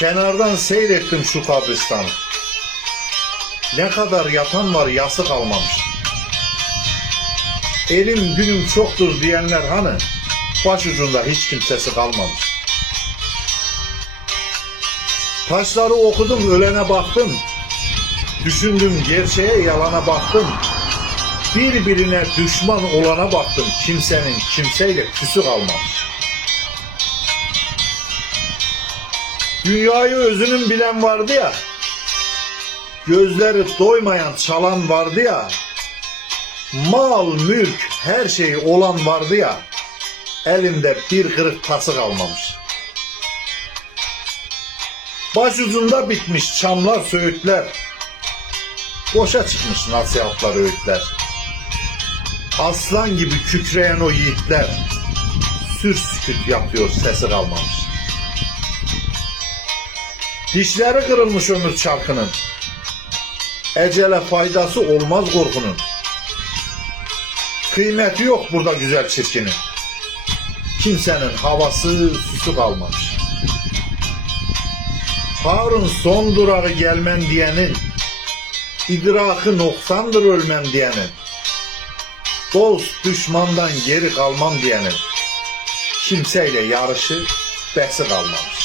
Kenardan seyrettim şu kabristanı. Ne kadar yatan var, yası kalmamış. Elim günüm çoktur diyenler hani, başucunda hiç kimsesi kalmamış. Taşları okudum, ölene baktım. Düşündüm, gerçeğe yalana baktım. Birbirine düşman olana baktım. Kimsenin kimseyle küsü kalmamış. Dünyayı özünün bilen vardı ya, gözleri doymayan çalan vardı ya, mal, mülk, her şey olan vardı ya, elinde bir kırık tası kalmamış. Başucunda bitmiş çamlar, söğütler, boşa çıkmış nasihatlar, öğütler. Aslan gibi kükreyen o yiğitler, sürsüküt yatıyor, sesi kalmamış. Dişleri kırılmış ömür çarkının, ecele faydası olmaz korkunun. Kıymeti yok burada güzel çirkinin, kimsenin havası, süsü kalmamış. Harun son durağı gelmem diyenin, idrakı noksandır ölmem diyenin, dost düşmandan geri kalmam diyenin, kimseyle yarışı, besi kalmamış.